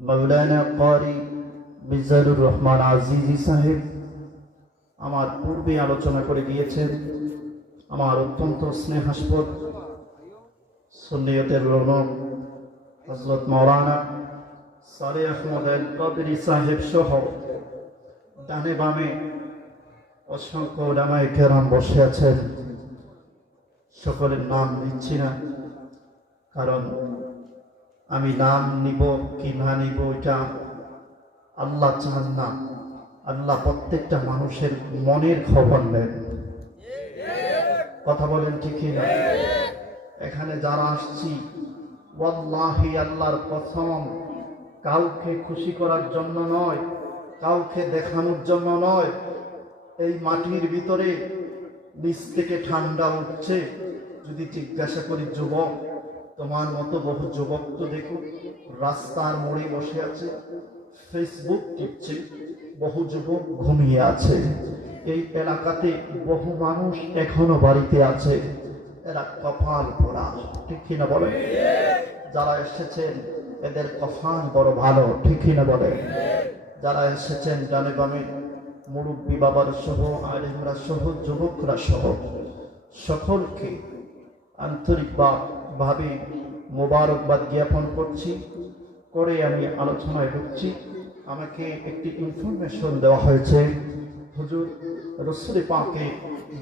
মাওলানা ক্বারি মিজানুর রহমান আজিজি সাহেব আমার পূর্বে আলোচনা করে গিয়েছেন। আমার অত্যন্ত স্নেহাস্পদ সুন্নিয়তের রৌনক হযরত মাওলানা সালেহ আহমদ আল কাদরি সাহেব সহ ডানে বামে অসংখ্য উলামায়ে কেরাম বসে আছেন। সকলের নাম নিচ্ছি না, কারণ আমি নাম নিব কি না নিব এটা আল্লাহ চান না। আল্লাহ প্রত্যেকটা মানুষের মনের খবর নেন। কথা বলেন ঠিক না? এখানে যারা আসছি ওয়াল্লাহি আল্লাহর কসম, কাউকে খুশি করার জন্য নয়, কাউকে দেখানোর জন্য নয়। এই মাটির ভিতরে নিচ থেকে ঠান্ডা উঠছে। যদি জিজ্ঞাসা করি যুবক, তোমার মতো বহু যুবক তো দেখো রাস্তার মোড়ে বসে আছে, ফেসবুক টিপছে, বহু যুবক ঘুমিয়ে আছে। এই এলাকাতে বহু মানুষ এখনো বাড়িতে আছে। এরা কপাল পোড়া, ঠিক কিনা বলে? যারা এসেছেন এদের কপাল বড় ভালো, ঠিক কিনা বলে? যারা এসেছেন ডানে বামে মুরব্বী বাবার সহ, আলেমরা সহ, যুবকরা সহ, সকলকে আন্তরিকভাবে মোবারকবাদ জ্ঞাপন করছি। করে আমি আলোচনায় ঢুকছি। আমাকে একটি ইনফরমেশন দেওয়া হয়েছে, হুজুর রাসূল পাকের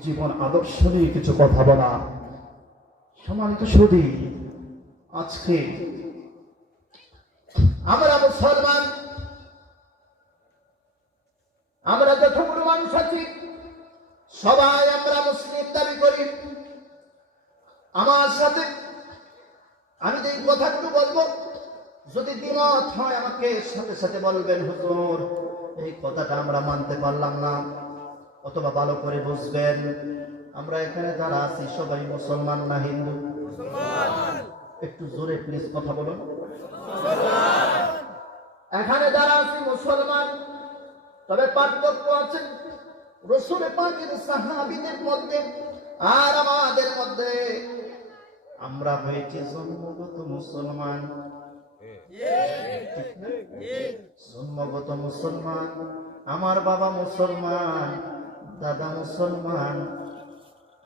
জীবন আদর্শ নিয়ে কিছু কথা বলা। সম্মানিত সুধী, আজকে আমরা মুসলমান, আমরা যতগুলো মানুষ আছি সবাই আমরা মুসলিম দাবি করি। আমার সাথে আমি যে কথাগুলো বলবো, যদি দ্বিমত হয় আমাকে সাথে সাথে বলবেন, হুজুর এই কথাটা আমরা মানতে পারলাম না, অথবা ভালো করে বুঝবেন আমরা এখানে যারা আছি সবাই মুসলমান না হিন্দু? একটু জোরে প্লিজ কথা বলুন। এখানে যারা আছি মুসলমান, তবে পার্থক্য আছে রাসূল পাকের সাহাবীদের মধ্যে আর আমাদের মধ্যে। আমরা হয়েছি জন্মগত মুসলমান, জন্মগত মুসলমান। আমার বাবা মুসলমান, দাদা মুসলমান,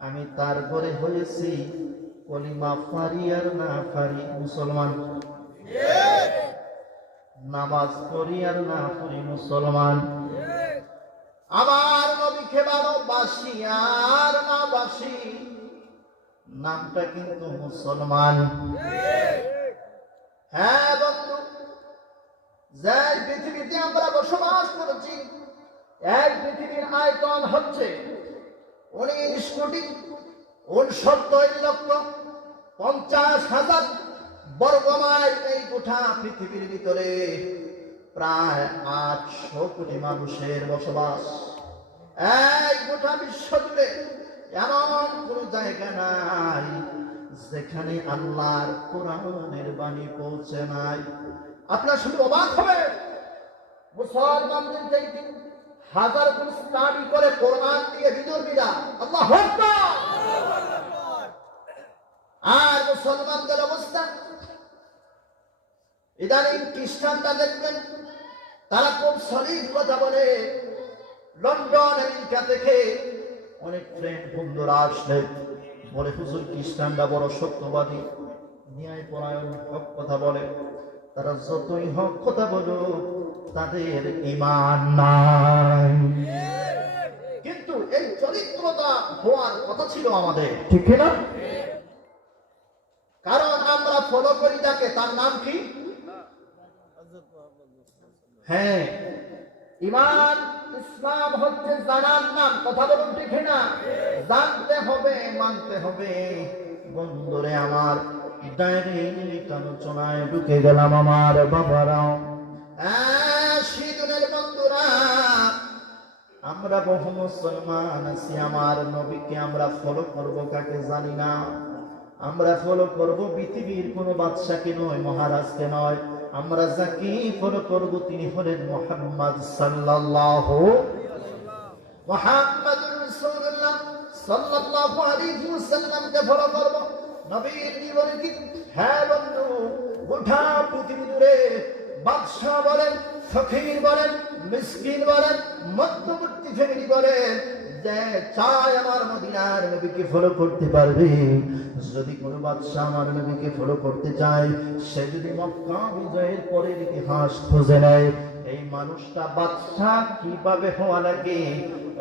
আমি তারপরে হয়েছি কলিমা ফারি আর না ফারি মুসলমান, নামাজ পড়ি আর না পড়ি মুসলমান। আমার নবীকে ভালোবাসি আর না বাসি, নামটা কিন্তু মুসলমান। হ্যাঁ বন্ধু, যে পৃথিবীতে আমরা বসবাস করেছি, এই পৃথিবীর আয়তন হচ্ছে 19,69,50,000 বর্গমাইল। এই গোটা পৃথিবীর ভিতরে প্রায় 800 কোটি মানুষের বসবাস। এই গোটা বিশ্ব জুড়ে এমন কোন জায়গা নাই যেখানে আল্লাহর কোরআনের বাণী পৌঁছে নাই। আপনার শুধু অবাক হবে, মুসলমানদের চাইতে হাজার গুণ স্টাডি করে কোরআন দিয়ে বিতর্মীরা, আল্লাহু আকবার। আর মুসলমানদের অবস্থা, ইদানিং খ্রিস্টানরা দেখবেন তারা খুব সলিড কথা বলে। লন্ডন আমেরিকা থেকে অনেক ফ্রেন্ড বন্ধুরা আসলে বলে, হুজুর খ্রিস্টানরা বড় সত্যবাদী, ন্যায় পরায়ণ, হক কথা বলে। তারা যতই হক কথা বলো তাদের ঈমান নাই। কিন্তু এই চরিত্রটা হওয়ার কথা ছিল আমাদের, ঠিক না? কারণ আমরা ফলো করি যাকে, তার নাম কি? হ্যাঁ, ঈমান ইসলাম হচ্ছে জানার নাম। কথা বলুন ঠিক না? জানতে হবে, মানতে হবে। বন্ধুরে আমার, ডাইরেক্ট আলোচনায় ঢুকে গেলাম আমার বাবারাও। শীতের বন্ধুরা, আমরা বহু মুসলমান আছি, আমার নবীকে আমরা ফলো করব কাকে জানি না। আমরা ফলো করব পৃথিবীর কোন বাদশাকে নয়, মহারাজকে নয়। আমরা যাকে ফলো করব তিনি হলেন মুহাম্মদ সাল্লাল্লাহু মুহাম্মাদুর রাসূলুল্লাহ সাল্লাল্লাহু আলাইহি ওয়াসাল্লামকে ফলো করব। নবীর জীবনে কি? হ্যাঁ বন্ধু, গোটা পৃথিবী জুড়ে বাদশাহ বলেন, ফকির বলেন, মিসকিন বলেন, মধ্যবর্তী ফ্যামিলি বলেন, যে চায় আমার মদিনার নবীকে ফলো করতে পারবে। যদি কোনো বাদশাহ আমার নবীকে ফলো করতে চায়, সে যদি মক্কা বিজয়ের পরের ইতিহাস খুঁজে নেয়, এই মানুষটা বাদশাহ কিভাবে হওয়া লাগে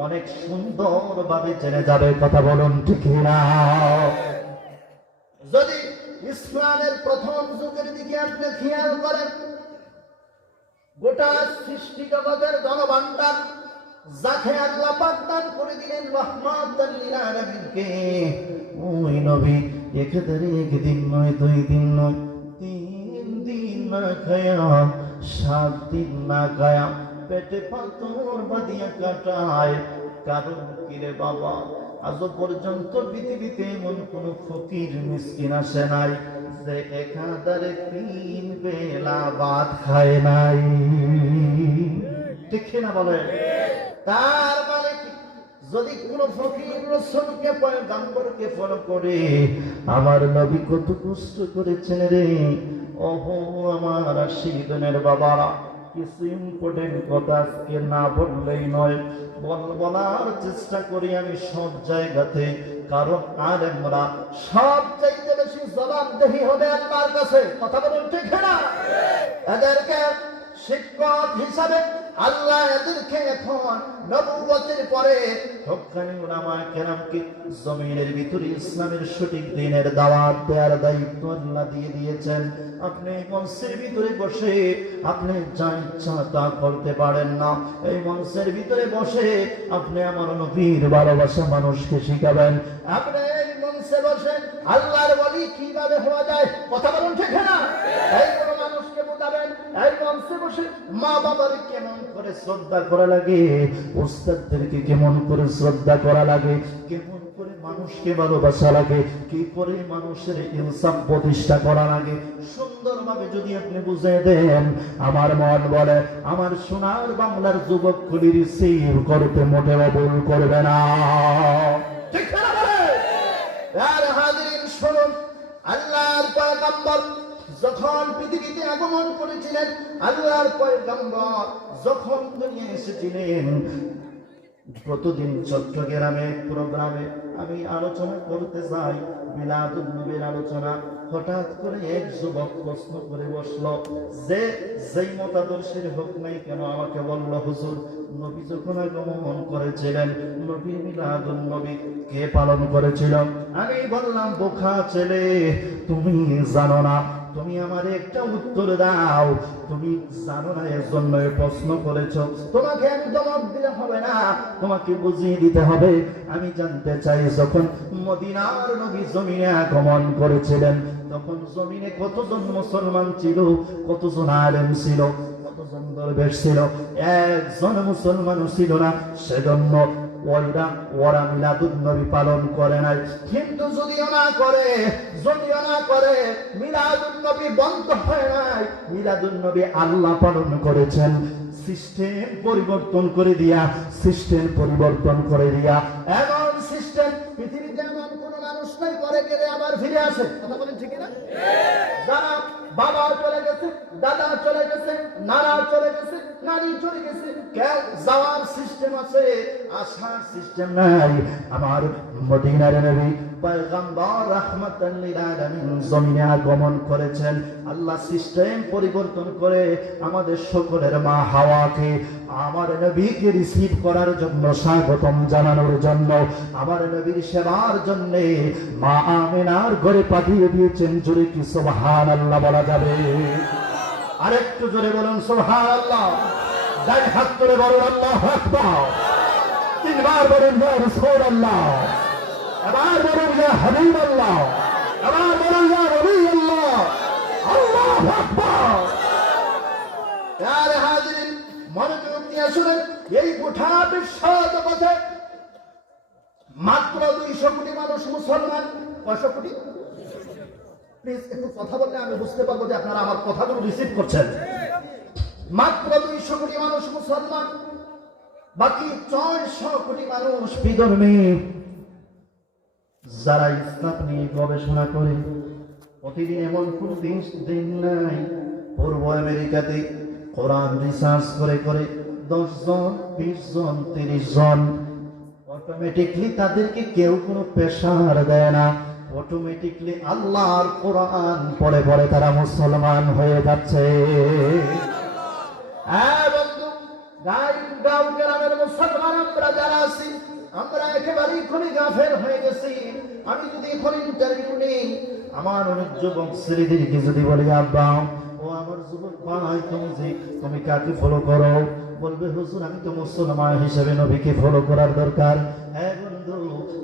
অনেক সুন্দরভাবে জেনে যাবে। কথা বলুন ঠিক না? যদি ইসলামের প্রথম যুগের দিকে আপনি খেয়াল করেন, গোটা সৃষ্টি জগতের জনভাণ্ডার যাকে আল্লাহ পাক দান করে দিলেন রহমাতাল লিল আলামিনকে, ওই নবী একদিন নয়, 2 দিন নয়, 3 দিন না খায়া, 7 দিন না খায়া পেটে পাথর বাঁধিয়া কাটায়। কারণ কি রে বাবা, আজ পর্যন্ত পৃথিবীতে এমন কোন ফকির মিসকিন আসে নাই যে একাধারে 3 বেলা ভাত খায় নাই। ঠিক না বলে? তার মানে কি, যদি কোন ফকির রাসূলকে পয়গম্বরকে ফলো করে, আমার নবী কত কষ্ট করেছেন রে। ওহো আমার আশিকদের বাবারা, কিছু ইম্পর্টেন্ট কথা আজকে না বললেই নয়, বলার চেষ্টা করি আমি সব জায়গাতে। কারণ আলেমরা সব চাইতে বেশি জবাবদেহি হবে আল্লাহর কাছে। কথা বলুন ঠিক না? এদেরকে শিক্ষক হিসাবে আল্লাহ এদেরকে এখন নবুয়তের পরে হক্কানি উলামায়ে কেরামকে জমিনের ভিতরে ইসলামের সঠিক দ্বীনের দাওয়াত দেওয়ার দায়িত্ব আল্লাহ দিয়ে দিয়েছেন। আপনি মঞ্চের ভিতরে বসে আপনি যা ইচ্ছা তা করতে পারেন না। এই মঞ্চের ভিতরে বসে আপনি আমার নবীর ভালোবাসা মানুষকে শিখাবেন। আপনি এই মঞ্চে বসে আল্লাহর ওলি কিভাবে হওয়া যায়। কথা বলুন ঠিক না? এই কোন মানুষকে বোঝাবেন। এই মঞ্চে বসে মা বাবার কেমন করে শ্রদ্ধা করা লাগে, উস্তাদদেরকে কেমন করে শ্রদ্ধা করা লাগে, কেমন করে মানুষকে ভালোবাসা লাগে, কি করে মানুষের ইনসাফ প্রতিষ্ঠা করা লাগে, সুন্দরভাবে যদি আপনি বুঝিয়ে দেন, আমার মন বলে আমার সোনার বাংলার যুবকগুলি রিসিভ করতে মোটেও ভুল করবে না। ঠিক না? আর হাজিরিন শুনুন, আল্লাহর পয়গম্বর যখন পৃথিবীতে আগমন করেছিলেন, আল্লাহর পয়গম্বর যখন দুনিয়া এসেছিলেন, প্রতিদিন চট্টগ্রামে প্রোগ্রামে আমি আলোচনা করতে যাই, মিলাদুন নবীর আলোচনা। হঠাৎ করে এক যুবক প্রশ্ন করে বসলো, যে যেই মতাদর্শের হোক নাই কেন আমাকে বলল, হুজুর নবী যখন আগমন করেছিলেন, নবী মিলাদুন নবী কে পালন করেছিল? আমি বললাম, বোকা ছেলে, তুমি জানো না? তুমি আমার একটা উত্তর দাও। তুমি জানো না এর জন্য প্রশ্ন করেছ? তোমাকে একদম দিতে হবে না, তোমাকে বুঝিয়ে দিতে হবে। আমি জানতে চাই, যখন মদিনার নবী জমিনে আগমন করেছিলেন, তখন জমিনে কতজন মুসলমান ছিল, কতজন আলেম ছিল, কতজন দরবেশ ছিল? একজন মুসলমানও ছিল না। সেজন্য ওরা মিলাদুন নবী পালন করে নাই। কিন্তু যদিও না করে মিলাদুন নবী বন্ধ হয় নাই। মিলাদুন নবী আল্লাহ পালন করেছেন। সিস্টেম পরিবর্তন করে দিয়া এমন সিস্টেম পৃথিবীতে এমন কোন মানুষ নাই করে গেলে আবার ফিরে আসে। কথা বলেন ঠিক না? যারা বাবা চলে গেছে, দাদা চলে গেছে, নানা চলে গেছে, নানি চলে গেছে, কেউ যাওয়ার সিস্টেম আছে, আসার সিস্টেম নাই। আমার মদিনার নবী পয়গম্বর রাহমাতাল লিল আলামিন জমিনে আগমন করেছেন। আল্লাহ সিস্টেম পরিবর্তন করে আমাদের সকলের মা হাওয়াকে আমার নবীকে রিসিভ করার জন্য, স্বাগতম জানানোর জন্য, আমার নবীর সেবার জন্য মা আমিনার ঘরে পাঠিয়ে দিয়েছেন। জোরে কি সুবহানাল্লাহ বলা যাবে? আরেকটু জোরে বলুন সুবহানাল্লাহ। ডান হাত তুলে বলুন আল্লাহু আকবার। 3 বার বলুন ইয়া রাসূলুল্লাহ। এবার বলুন ইয়া হাবিবাল্লাহ। এবার বলুন ইয়া নবিয়াল্লাহ। আল্লাহু আকবার। হাজিরিন, মনোযোগ দিয়ে শুনেন, এই গোটা বিশ্ব জগতে মাত্র 200 কোটি মানুষ মুসলমান। কয়শো কোটি? প্লিজ একটু কথা বললে আমি বুঝতে পারবো যে আপনারা আমার কথাগুলো রিসিভ করছেন। মাত্র 200 কোটি মানুষ মুসলমান, বাকি 600 কোটি মানুষ বিধর্মী। যারা ইসলাম নিয়ে গবেষণা করে, প্রতিদিন এমন কোন দিন নাই পূর্ব আমেরিকাতে কোরআন রিসার্চ করে করে 10 জন 20 জন 30 জন অটোমেটিকলি তাদেরকে কেউ কোনো প্রেশার দেয় না, অটোমেটিকলি আল্লাহর কোরআন পড়ে পড়ে তারা মুসলমান হয়ে যাচ্ছে। বন্ধু, গাঁও গ্রামের মুসলমান আমরা যারা আছি, আমরা একেবারেই খুবই গাফেল হয়ে গেছি। আমি যদি এখন ইন্টারভিউ নেই, আমার অনেক যুবক ছেলেদেরকে যদি বলি, আব্বা ও আমার যুবক ভাই, তুমি কাকে ফলো করো? বলবে, হুজুর আমি তো মুসলমান হিসেবে নবীকে ফলো করার দরকার। হ্যাঁ বন্ধু,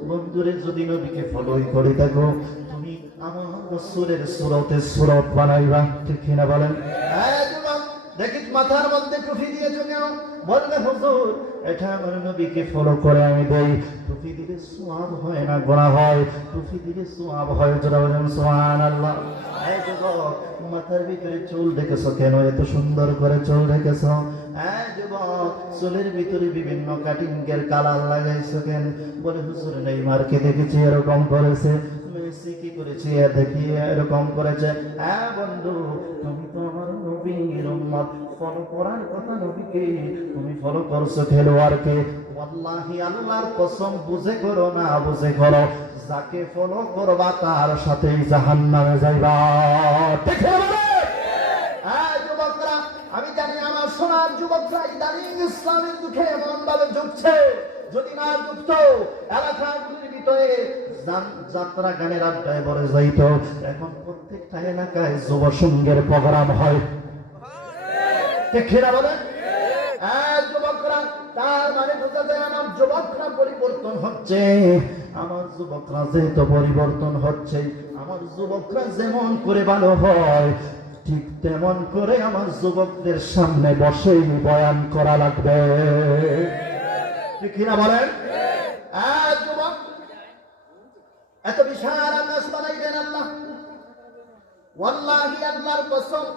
বন্ধুরে যদি নবীকে ফলোই করে থাকো, তুমি আমার রাসূলের সুরত বানাইবা, ঠিক কিনা বলেন? হ্যাঁ যুবক, দেখি মাথার মধ্যে টুপি দিয়েছো কেন? বলবে, হুজুর এটা আমার নবীকে ফলো করে আমি দেই। টুপি দিলে সওয়াব হয় না গুনাহ হয়? টুপি দিলে সওয়াব হয়, যারা বলেন সুবহানাল্লাহ। এই যুবক, মাথার ভিতরে চুল রেখেছো কেন? এত সুন্দর করে চুল রেখেছো। হ্যাঁ যুবক, চুলের ভিতরে বিভিন্ন কাটিং এর কালার লাগাইছো কেন? বলে, হুজুর নেইমারকে দেখেছি এরকম করেছে, মেসি কি করেছে দেখি এরকম করেছে। হ্যাঁ বন্ধু, তুমি তো আমার নবীর উম্মত, ফলো করার কথা নবীকে, তুমি ফলো করছো খেলোয়াড়কে। ওয়াল্লাহি আল্লাহর কসম, বুঝে করো না বুঝে করো, যাকে ফলো করবা তার সাথে জাহান্নামে যাইবা, ঠিক আছে? হ্যাঁ যুবকরা, আমি জানি আমার সোনার যুবকরা ইদানিং ইসলামের দুঃখে এমন ভাবে ঝুঁকছে, যদি না যুক্ত এলাকাগুলির ভিতরে যাত্রা গানের আড্ডায় ভরে যাইত। এখন প্রত্যেকটা এলাকায় যুব সংঘের প্রোগ্রাম হয়, ঠিক কিনা বলেন? যুবকরা, তার মানে বোঝা যায় আমার যুবকরা পরিবর্তন হচ্ছে। আমার যুবকরা যেহেতু পরিবর্তন হচ্ছে, আমার যুবকরা যেমন করে ভালো হয়, ঠিক তেমন করে আমার যুবকদের সামনে বসেই বয়ান করা লাগবে, ঠিক কিনা বলেন? যুবক, এত বিশাল আকাশ বানাইলেন আল্লাহ, ওয়াল্লাহি আল্লাহর কসম,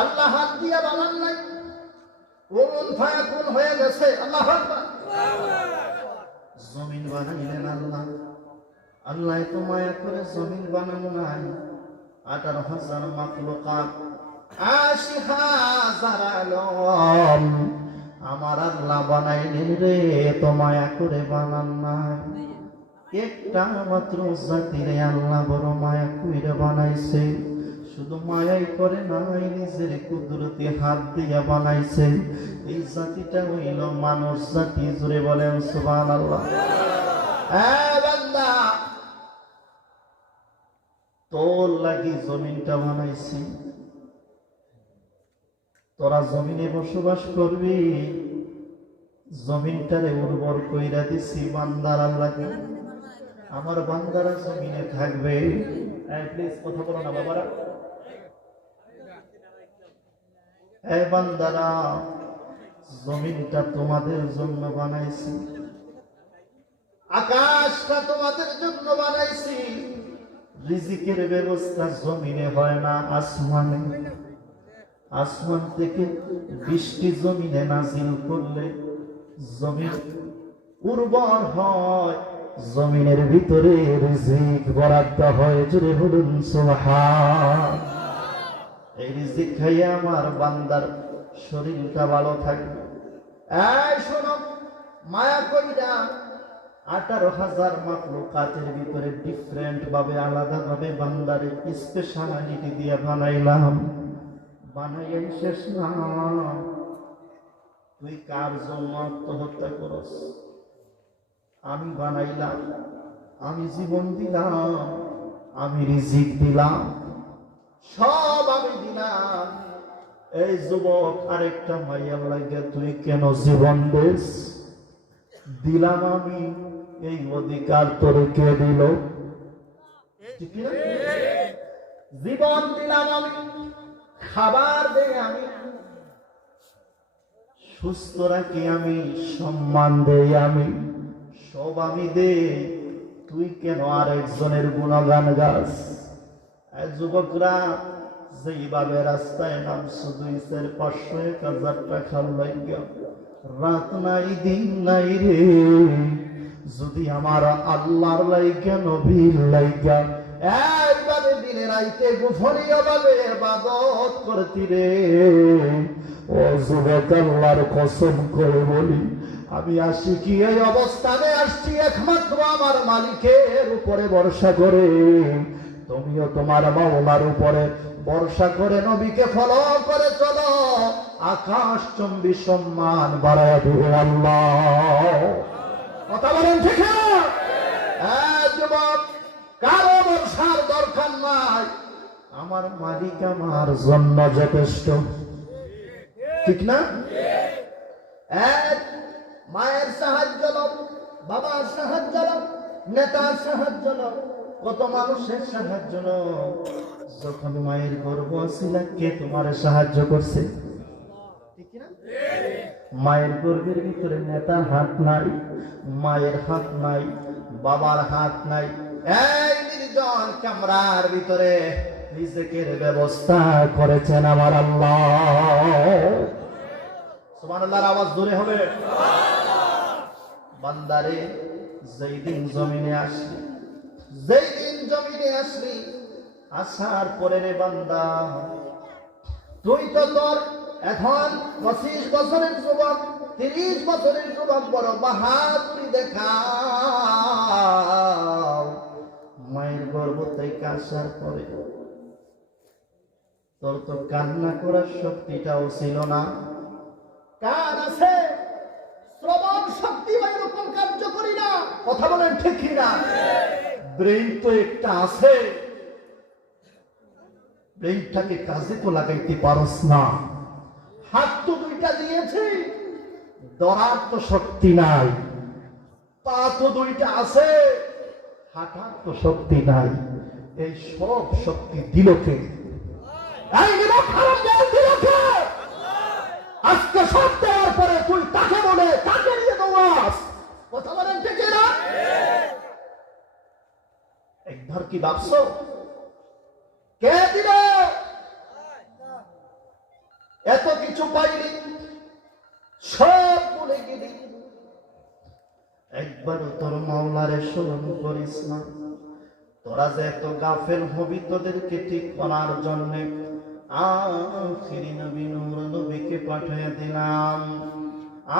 আল্লাহ হাত দিয়ে বানান নাই, কুন ফায়াকুন হয়ে গেছে। আল্লাহু আকবার। জমিন বানাইলেন আল্লাহ, আল্লাহ এত মায়া করে জমিন বানানো নাই। 18,000 মাখলুকাত, 80,000 আলম আমার আল্লাহ বানাইলেন রে, এত মায়া করে বানান নাই। একটা মাত্র জাতিরে আল্লাহ বড় মায়া কইরা বানাইছে। শুধু মায়াই করে নাই, নিজের কুদরতি হাত দিয়া বানাইছে। এই জাতিটা হইল মানুষ জাতি, জুড়ে বলেন সুবহানাল্লাহ। বান্দা, তোর লাগি জমিনটা বানাইছি, তোরা জমিনে বসবাস করবি, জমিনটারে উর্বর কইরা দিছি বান্দারা লাগে, আমার বান্দারা জমিনে থাকবে। প্লিজ কথা বলো না বাবারা। এই বান্দারা, জমিনটা তোমাদের জন্য বানাইছি, আকাশটা তোমাদের জন্য বানাইছি। রিজিকের ব্যবস্থা জমিনে হয় না, আসমানে। আসমান থেকে বৃষ্টি জমিনে নাজিল করলে জমিন উর্বর হয়, জমিনের ভিতরে রিজিক বরাদ্দ হয়, জুড়ে বলুন সুবহান। এই রিজিক খাইয়া আমার বান্দার শরীরটা ভালো থাকবে। এই শোনো, মায়া কইরা 18,000 মাখলুকাতের ভিতরে ডিফারেন্ট ভাবে, আলাদা ভাবে বান্দারে স্পেশালিটি দিয়ে বানাইলাম। বানাইয়াই শেষ না, তুই কার জন্য আত্মহত্যা করস? আমি বানাইলাম, আমি জীবন দিলাম, আমি রিজিক দিলাম, সব আমি দিলাম। এই যুবক, আরেকটা মাইয়ার লাগে তুই কেন জীবন দিস? দিলাম আমি, এই অধিকার তোরে কে দিল? জীবন দিলাম আমি, খাবার দেই আমি, সুস্থ রাখি আমি, সম্মান দেই আমি, সব আমি দেই, তুই কেন আরেকজনের গুণগান গাস? যুবকরা, যেইভাবে রাস্তায় নামছো 200-500-1000 টাকা লাগিয়া, রাত নাই দিন নাই রে, যদি আমার আল্লাহর লাইগা নবীর লাইগা এইভাবে দিনের রাইতে গোপনীয় ভাবে ইবাদত করতি রে। ও যুবক, আল্লাহর কসম করে বলি, আমি আসি কি এই অবস্থানে আসছি একমাত্র আমার মালিকের উপরে ভরসা করে। তুমিও তোমার মাওলার উপরে ভরসা করে নবীকে ফলো করে চলো, আকাশ চুম্বি সম্মান বাড়ায় দিবে আল্লাহ। কথা বলেন ঠিক না? যুবক, কারো ভরসার দরকার নাই, আমার মালিক আমার জন্য যথেষ্ট। ঠিক না? মায়ের সাহায্য লোক, বাবার সাহায্য লোক, নেতার সাহায্য লোক, কত মানুষের সাহায্য লোক। যখন মায়ের গর্ভ ছিল, কে তোমার সাহায্য করছে? ঠিক না? মায়ের গর্ভের ভিতরে নেতার হাত নাই, মায়ের হাত নাই, বাবার হাত নাই। এই নির্জন কামরার ভিতরে রিজিকের ব্যবস্থা করেছেন আমার আল্লাহ। সুবহানাল্লাহর আওয়াজ জোরে হবে। বান্দারে, যেই দিন জমিনে আসলি, যেই দিন জমিনে আসলি, আসার পরে রে বান্দা, তুই তো তোর এখন 25 বছরের যুবক, 30 বছরের যুবক, বড় বাহাদুরি দেখাও। মায়ের গর্ভ থেকে আসার পরে তোর তো কান্না করার শক্তিটাও ছিল না। কান আছে, শ্রবণ শক্তি এরকম কার্যকরী না। কথা বলেন ঠিক না? ব্রেইন তো একটা আছে, ব্রেইনটাকে কাজে তো লাগাইতে পারস না। হাত তো দুইটা দিয়েছে, ধরার তো শক্তি নাই। পা তো দুইটা আছে, হাঁটার তো শক্তি নাই। এই সব শক্তি দিল কে? আজকে সব দেওয়ার পরে তুই তাকে বলে তাকে নিয়ে দৌড়াস। কথা বলেন ঠিক না? একবার কি ভাবছো কে দিল? এত কিছু পাইলি, সব বলে গেলি, একবারও তোর মাওলারে স্মরণ করিস না। তোরা যে এত গাফেল হবি, তোদেরকে ঠিক করার জন্যে আখিরি নবী নূর নবীকে পাঠিয়ে দিলাম।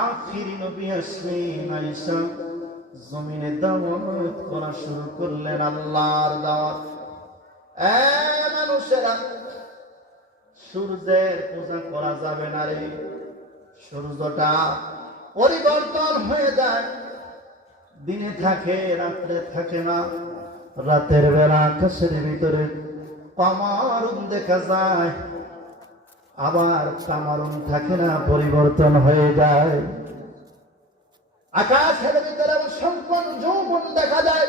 আখিরি নবী আসলেন, আয়েশা জমিনে দাওয়াত করা শুরু করলেন, আল্লাহর দাওয়াত। মানুষেরা, সূর্যের পূজা করা যাবে না রে। সূর্যটা পরিবর্তন হয়ে যায়, দিনে থাকে রাত্রে থাকে না। রাতের বেলা আকাশের ভিতরে কামারুন দেখা যায়, আবার কামারুন থাকে না, পরিবর্তন হয়ে যায়। আকাশের ভিতরে সম্পূর্ণ যৌবন দেখা যায়,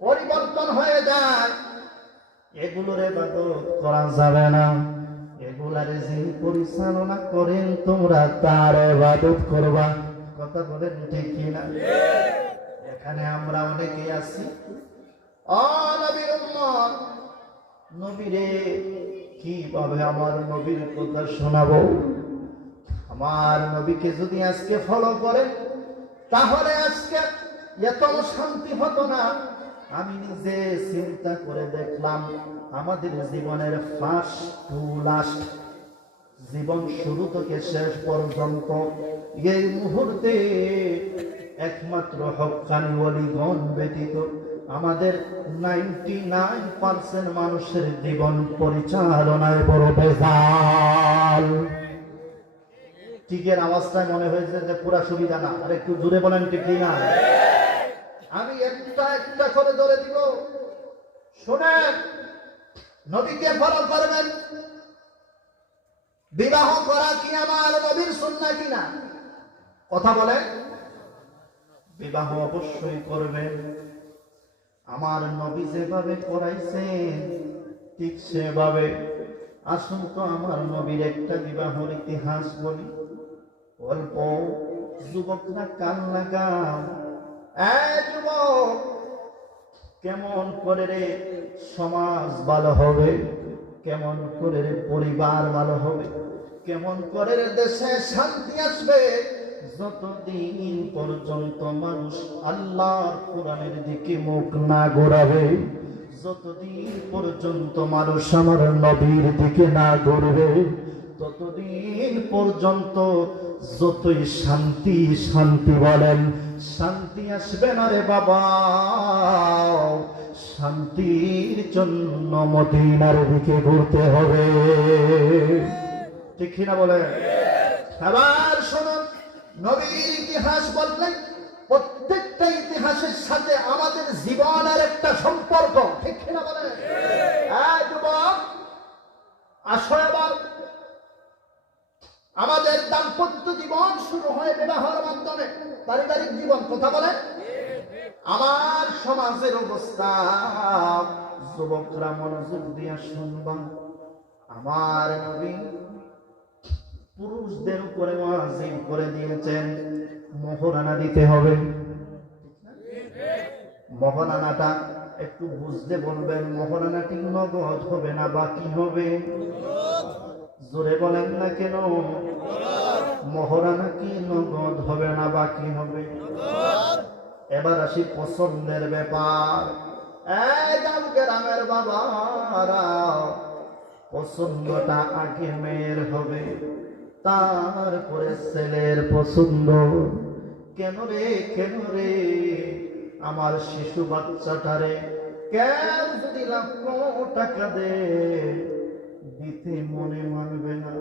পরিবর্তন হয়ে যায়। এগুলোর ইবাদত করা যাবে না। এগুলারে যিনি পরিচালনা করেন, তোমরা তার ইবাদত করবা। কথা বলেন ঠিক কিনা? এখানে আমরা অনেকে আছি, ও নবীর উম্মত, নবীরে কিভাবে আমার নবীর কথা শোনাবো? আমার নবীকে যদি আজকে ফলো করে, তাহলে আজকে এত শান্তি হতো না। আমি নিজে চিন্তা করে দেখলাম, আমাদের জীবনের ফার্স্ট টু লাস্ট, জীবন শুরু থেকে শেষ পর্যন্ত এই মুহূর্তে একমাত্র হক্কানি ওলিগণ ব্যতীত আমাদের 99% মানুষের জীবন পরিচালনায় বড় ভেজাল। টিকের আওয়াজটাই মনে হয়েছে যে পুরা সুবিধা না। আর একটু জোরে বলেন ঠিক না? আমি একটা একটা করে ধরে দিব, শুনেন। নবীকে ফলো করবেন। বিবাহ করা কি আমার নবীর সুন্নাহ কিনা? কথা বলেন। বিবাহ অবশ্যই করবেন। আমার নবী যেভাবে করাইছেন ঠিক সেভাবে। আসুন তো আমার নবীর একটা বিবাহের ইতিহাস বলি। অল্প যুবকরা কান লাগাও। যুবক, কেমন করে রে সমাজ ভালো হবে, কেমন করে রে পরিবার ভালো হবে, কেমন করে রে দেশে শান্তি আসবে, যতদিন পর্যন্ত মানুষ আল্লাহর কোরআনের দিকে মুখ না ঘোরাবে, যতদিন পর্যন্ত মানুষ আমার নবীর দিকে না ঘুরবে, ততদিন পর্যন্ত যতই শান্তি শান্তি বলেন, শান্তি আসবে না রে বাবা। শান্তির জন্য মদিনার দিকে ঘুরতে হবে, ঠিক কিনা বলে? আবার শুনুন, নবীর ইতিহাস বললেন প্রত্যেকটা ইতিহাসের সাথে আমাদের জীবনের একটা সম্পর্ক, ঠিক কিনা বলে? যুবক আসো, এবার আমাদের দাম্পত্য জীবন শুরু হয় বিবাহের মাধ্যমে, পারিবারিক জীবন, কথা বলে। আমার সমাজের অবস্থা যুবকরা মনোযোগ দিয়ে শুনবা। আমার নবী পুরুষদের উপরে ওয়াজিব করে দিয়েছেন মোহরানা দিতে হবে। মোহরানাটা একটু বুঝতে বলবেন, মোহরানাটি নগদ হবে না বাকি হবে? জোরে বলেন না কেন? মোহরানা কি নগদ হবে না বাকি হবে? এবার আসি পছন্দের ব্যাপার। গ্রামের বাবারা, পছন্দটা আগে মেয়ের হবে, তারপরে ছেলের পছন্দ। কেন রে, কেন রে? আমার শিশু বাচ্চাটারে কেন যদি লাখ টাকা দে, দিতে মনে মানবে না,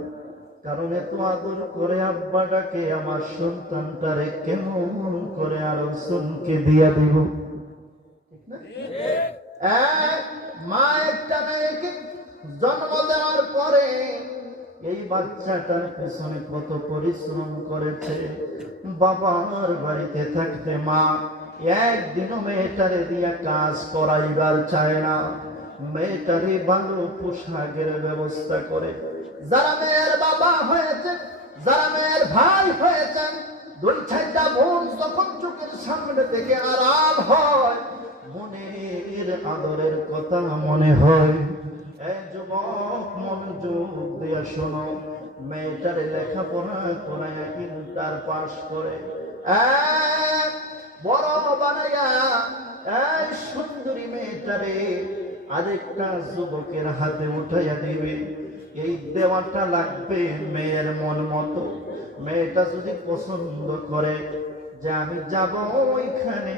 কারণ এত আদর করে আব্বাটাকে আমার সন্তানটারে কেমন করে আরো জনকে দিয়া দিব? মা একটা মেয়েকে জন্ম দেওয়ার পরে এই বাচ্চাটার পেছনে কত পরিশ্রম করেছে। বাবার বাড়িতে থাকতে মা একদিনও মেয়েটারে দিয়া কাজ করাইবার চায় না, মেয়েটারে ভালো পোশাকের ব্যবস্থা করে। যারা মেয়ের বাবা হয়েছে, যারা মেয়ের ভাই হয়েছেন, দুই চারটা বোন যখন চোখের সামনে থেকে আড়াল হয়, মনের আদরের কথা মনে হয়। এই যুবক মনোযোগ দিয়ে শোনো, মেয়েটারে লেখাপড়া করায় ইন্টার পাস করে বড় বানাইয়া এই সুন্দরী মেয়েটারে আরেকটা যুবকের হাতে উঠাইয়া দিবে। এই দেওয়াটা লাগবে মেয়ের মন মতো। মেয়েটা যদি পছন্দ করে যে আমি যাব ওইখানে,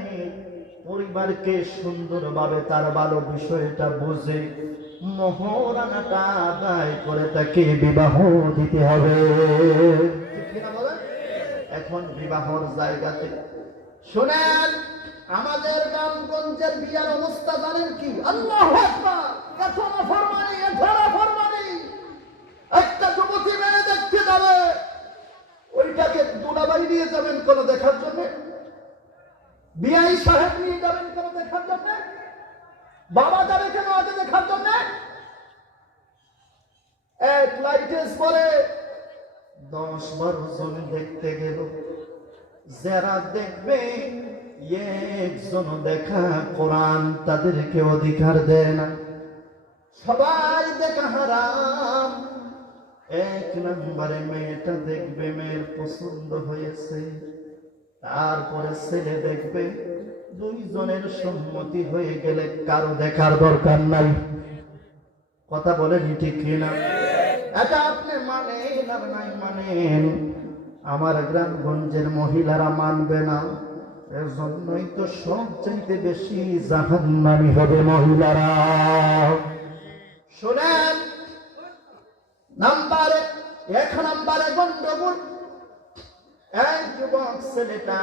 পরিবারকে সুন্দরভাবে তার ভালো বিষয়টা বুঝে মোহরানাটা আদায় করে তাকে বিবাহ দিতে হবে, ঠিক কিনা বলেন? এখন বিবাহর জায়গাতে শুনেন, আমাদের গ্রামগঞ্জের বিয়ার অবস্থা জানেন কি? আল্লাহু আকবার! এত নাফরমানি, এত নাফরমানি। একটা যুবতী মেয়ে দেখতে যাবে, ওইটাকে দুলাভাই নিয়ে যাবেন কোন দেখার জন্য, বিআই সাহেব নিয়ে যাবেন কোন দেখার জন্য, বাবা যাবে কেন আগে দেখার জন্য? এক লাইটেস পরে 10-12 জন দেখতে গেল। যারা দেখবে একজন দেখা কোরআন তাদেরকে অধিকার দেয় না, সবাই দেখা হারাম। এক নম্বরে মেয়েটা দেখবে, মেয়ের পছন্দ হয়েছে, তারপরে ছেলে দেখবে, দুইজনের সম্মতি হয়ে গেলে কারো দেখার দরকার নাই। কথা বলেন ঠিক কিনা? এটা আপনি মানেন আর নাই মানেন, আমার গ্রামগঞ্জের মহিলারা মানবে না। এর জন্যই তো সবচাইতে বেশি জাহান্নামী হবে মহিলারা। শুনেন, এক নম্বরে গন্ডগোল। এই যুবক ছেলেটা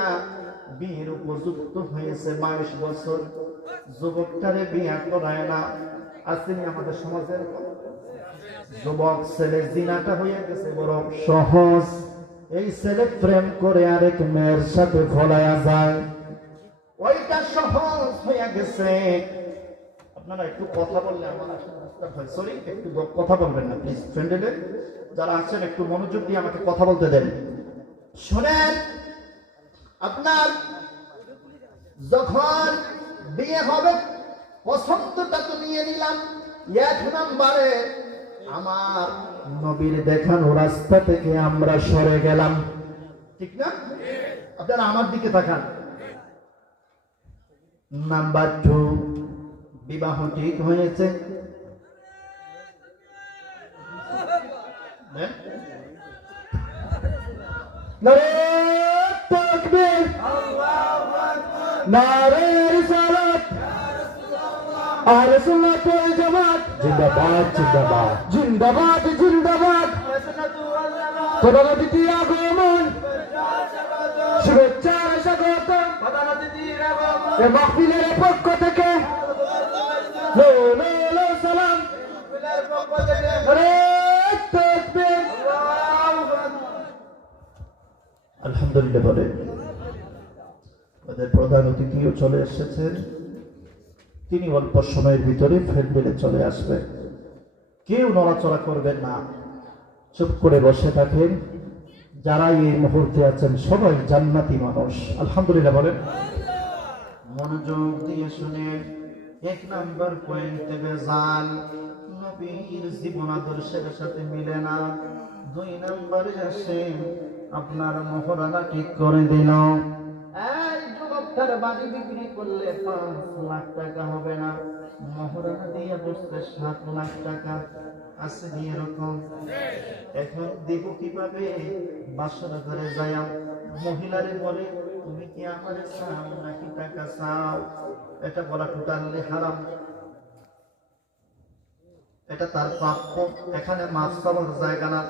বিয়ের উপযুক্ত হয়েছে, 22 বছর, যুবকটারে বিয়ে করায় না। আসেনি আমাদের সমাজের যুবক ছেলে, জিনাটা হয়ে গেছে বড় সহজ। এই ছেলে প্রেম করে আরেক মেয়ের সাথে ফলায়া যায়, ওইটা সহজ হয়ে গেছে। আপনারা একটু কথা বললে আমার হয়, সরি, একটু কথা বলবেন না প্লিজ। ফ্রেন্ডে যারা আছেন একটু মনোযোগ দিয়ে আমাকে কথা বলতে দেন। শুনেন, আপনার যখন বিয়ে হবে, পছন্দটা তো নিয়ে নিলাম, এক নম্বরে আমার নবীর দেখানো রাস্তা থেকে আমরা সরে গেলাম, ঠিক না? আপনারা আমার দিকে তাকান। নাম্বার 2, বিবাহ ঠিক হয়েছে? নারে তাকবীর, নারে রিসালাত, আহলে সুন্নাত ওয়াল জামাত জিন্দাবাদ জিন্দাবাদ জিন্দাবাদ জিন্দাবাদ। প্রধান অতিথির আগমন, শুভেচ্ছা স্বাগত এ মাহফিলের পক্ষ থেকে লো লো লো সালাম। নারে তাকবীর। আলহামদুলিল্লাহ বলে ওদের প্রধান অতিথিও চলে এসেছেন, তিনি অল্প সময়ের ভিতরে ফেরবেলে চলে আসবেন। কেউ নড়াচড়া করবেন না, চুপ করে বসে থাকেন। যারা এই মুহূর্তে আছেন সবাই জান্নাতি মানুষ। আলহামদুলিল্লাহ বলেন। মনোযোগ দিয়ে শুনে, এক নাম্বার পয়েন্টে বেজাল, নবীর জীবন আদর্শের সাথে মিলে না। 2 নম্বরে আসে আপনার মহরানা ঠিক করে দিল। এই যুবকটার বাড়ি বিক্রি করলে 5 লাখ টাকা হবে না, মহরানা দিয়ে বসতে 7 লাখ টাকা আছে কি এরকম? এখন দেব কিভাবে? বাসর ঘরে যায় মহিলারে বলে, তুমি কি আমার চাও নাকি টাকা চাও? এটা বলা টোটালি হারাম, এটা তার প্রাপ্য। এখানে মাছ চাওয়ার জায়গা না।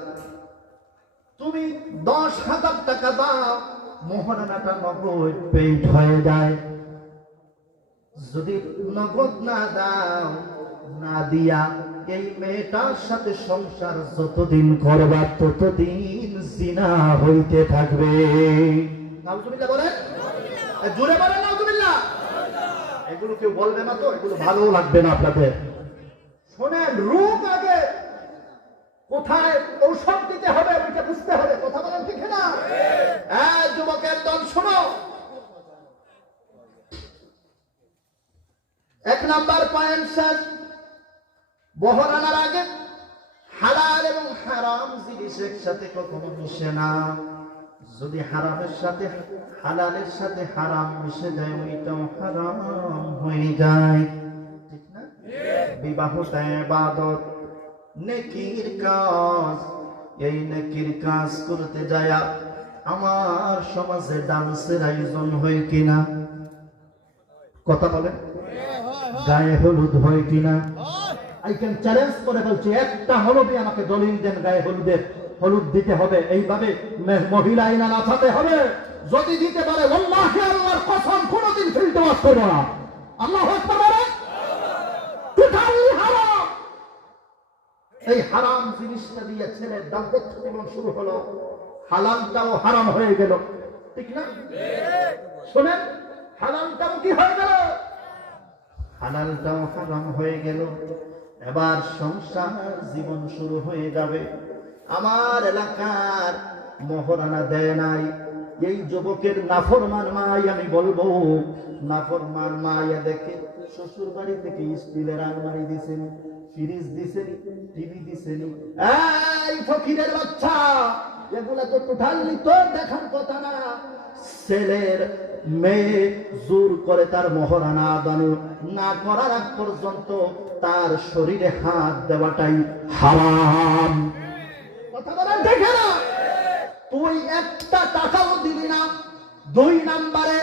তুমি 10,000 টাকা দাও, মোহরানাটা নগদ পেইড হয়ে যায়। যদি নগদ না দাও, না দিয়া এই মেয়েটার সাথে সংসার যতদিন করবা ততদিন জিনা হইতে থাকবে। নাউজুবিল্লাহ বলেন, জোরে বলেন নাউজুবিল্লাহ। এগুলো কেউ বলবে না তো, এগুলো ভালো লাগবে না আপনাদের। শোনেন, রোগ আগে কোথায় ঔষধ দিতে হবে ওইটা বুঝতে হবে। কথা বলেন ঠিক না? যুবকের দল শোনো, 1 নাম্বার পয়েন্ট শেষ। মহরানার আগে হালাল এবং হারাম জিনিস একসাথে কখনো মিশে না। যদি হারামের সাথে হালালের সাথে হারাম মিশে যায়, ওইটাও হারাম হয়ে যায়। ঠিক না? বিবাহটা ইবাদত, নেকির কাজ। এই নেকির কাজ করতে যায় আমার সমাজে ডান্সের আয়োজন হয় কিনা? কথা বলেন, গায়ে হলুদ হয় কিনা? আই ক্যান চ্যালেঞ্জ করে বলছি, একটা হলুদই আমাকে দলিল দেন, গায়ে হলুদের হলুদ দিতে হবে। এইভাবে মহিলা আইনা নাচাতে হবে। যদি দিতে পারে, আল্লাহি আল্লাহর কসম কোনোদিন ফিল্ড ওয়াশ করব না। আল্লাহু আকবার বলেন। টোটালি হারাম। এই হারাম জিনিসটা দিয়ে ছেলের দাম্পত্য জীবন শুরু হলো, হালালটাও হারাম হয়ে গেল। ঠিক না? শোনেন, হালালটাও কি হয়ে গেল? হালালটাও হারাম হয়ে গেল। এবার সংসার জীবন শুরু হয়ে যাবে। আমার এলাকার মহরানা দেয় নাই, এই যুবকের নাফরমান মাই আমি বলবো, নাফরমান মাইয়া দেখে শ্বশুর বাড়ি থেকে স্টিলের আলমারি দিছেন, ফ্রিজ দিছেন, টিভি দিছেন। এই ফকিরের বাচ্চা, এগুলা তো টোটালি তো দেখার কথা না। ছেলের মেয়ে জোর করে তার মহরানা আদায় না করার আগ পর্যন্ত তার শরীরে হাত দেওয়াটাই হারাম। কথা বলেন দেখে না? তুই একটা টাকাও দিবি না। 2 নম্বরে